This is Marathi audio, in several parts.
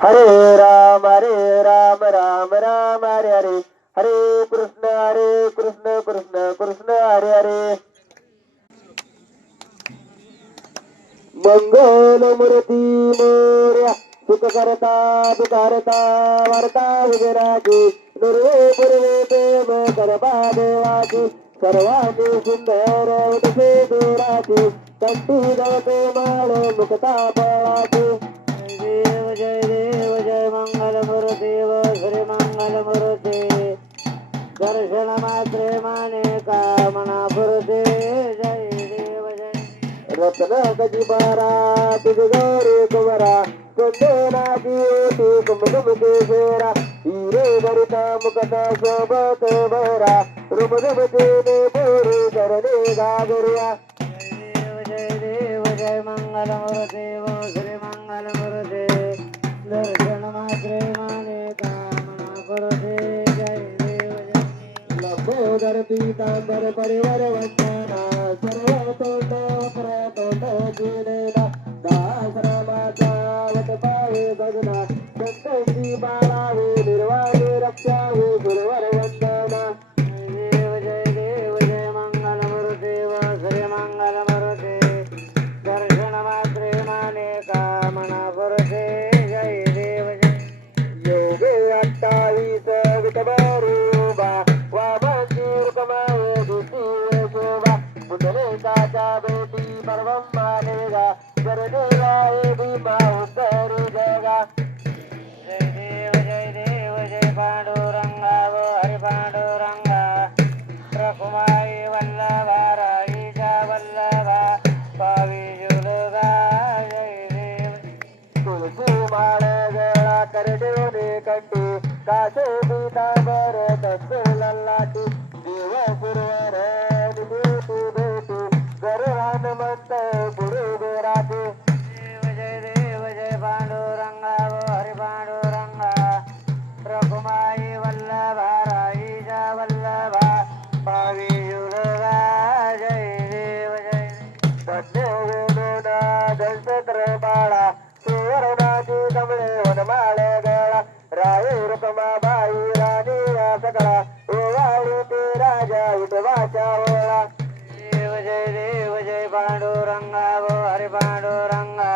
हरे राम हरे राम राम राम हरे हरे. हरे कृष्ण हरे कृष्ण कृष्ण कृष्ण हरे हरे. मंगल मूर्ती मोर्या. सुख करता दुकारता वार्ता विजराची नुर्वे पूर्वे प्रेम करपा देवाची सर्वांनी सुंदर उठसे दुराची कंठी गवते माळ मुक्ता पळाची जय देव जय मंगल मूर्ती व श्री मंगल मूर्ती. दर्शन मात्रे माने कामना पुरते जय देव जय रत्न गजिबारा तुझ गौरी कुमारा चंदनाची ओटी कुमकुम केशरा हिरे भरिता मुकट सोबत भरा. रुमझुमते ने पोरी करणे गागरिया देव जय देव जय मंगल मूर्ती व श्री मंगल मूर्ती. दर्शन मात्रे माने कामना करते जय देव जय लंबोदर पीतांबर परिवर वंदना सर्व तोंड वक्र तोंड जुलेला दासरा माझा वट पावे गगना संतोषी बा तुळशी माळ गळा करडेवणे कंठी कासे पीतांबर तत्सलाटी देव सुरवर निमिती भेटी गरुहान पांडुरंगा व हरि पांडुरंगा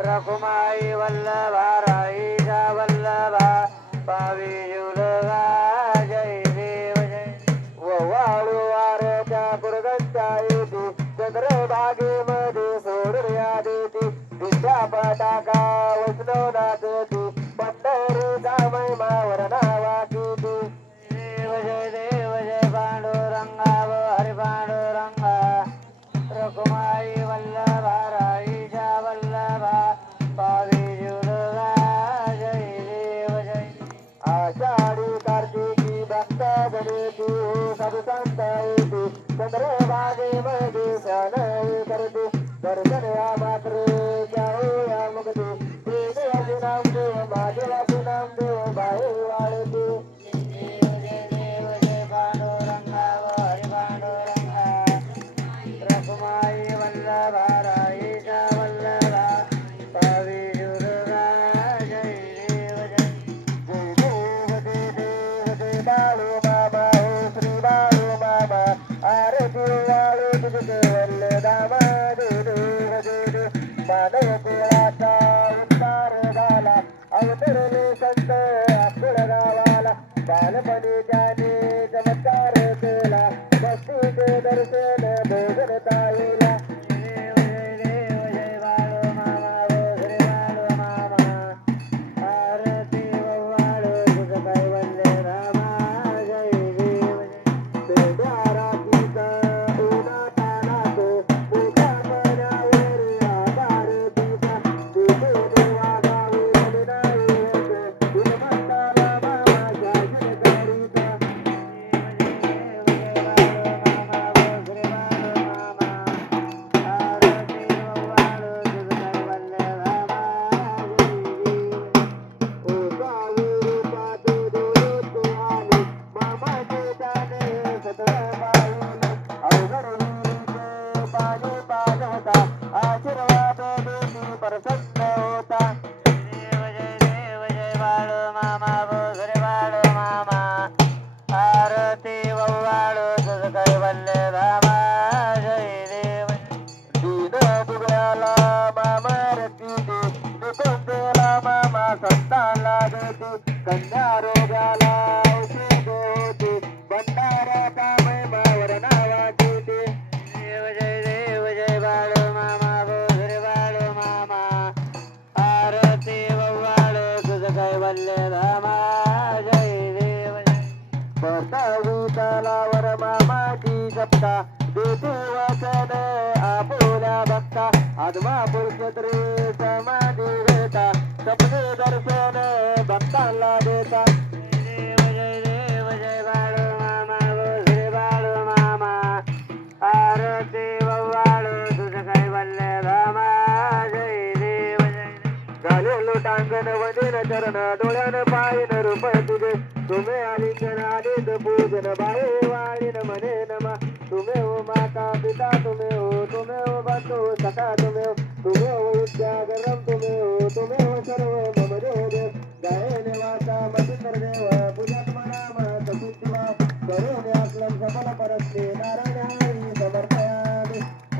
रखुमाई वल्लभा राईचा वल्लभा। पावी जुलगा जय देव जय। वाळू वाऱ्याच्या कुरगंच्या येते चंद्रभागेमध्ये सोडूया देते विद्या पटाका वैष्णव नाचती कन्या रोगाला औषध होते भंडारा कामे मावर नावाचे ते देव जय देव जय बाळू मामा भोसरे बाळू मामा. आरती वव्वाळू तुझ कैवल्य धामा. जय देव जय. परतावी तलावर मामाची सप्ता देते वचन आपुल्या भक्ता. आदमा पुरुष रे समाधी घेता सपने दर्शन भक्तांना देता. देव जय देव जय मामा मामा आरती जय देव. जय चरण डोळ्यान पायन रूप तुझे. तुम्ही आलिंगन आदित पूजन बाळे वाळीन मने नमा. तुम्ही हो माता पिता तुम्ही हो तुम्ही हो बंधू सखा तुम्ही हो. तुम्ही हो विद्यागरम तुम्ही हो तुम्ही हो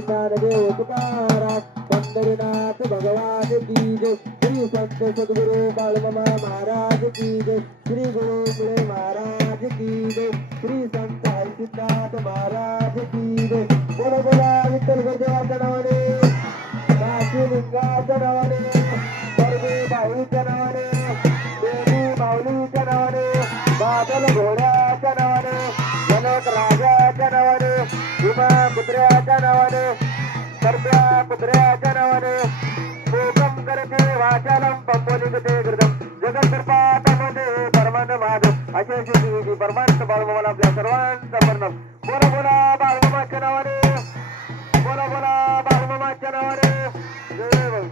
विठ्ठल देव तुकारा पंढरीनाथ भगवान की जय श्री संत सद्गुरु बाळमामा महाराज की जय श्री गुरु मुळे महाराज की जय श्री संत हरिसिद्धार्थ महाराज की जय बोला बोला विठ्ठल गुरुदेवाच्या नावाने काशी लिंगाच्या नावाने सर्वे बाईच्या नावाने देवी माऊलीच्या नावाने बादल घोड्याच्या नावाने जनक राजाच्या नावाने भीमा कुत्र्याच्या नावाने वचनावरे शोकम करते वाचालम पंपोलिकते कृतम जगत्कृपातमध्ये परमान महादेव अशे श्री परमार्थ बाळगोमाला आपल्या सर्वांचा परिणाम बोला बोला बाळगोमाच्या नावाने बोला बोला बाळगोमाच्या नावाने जय.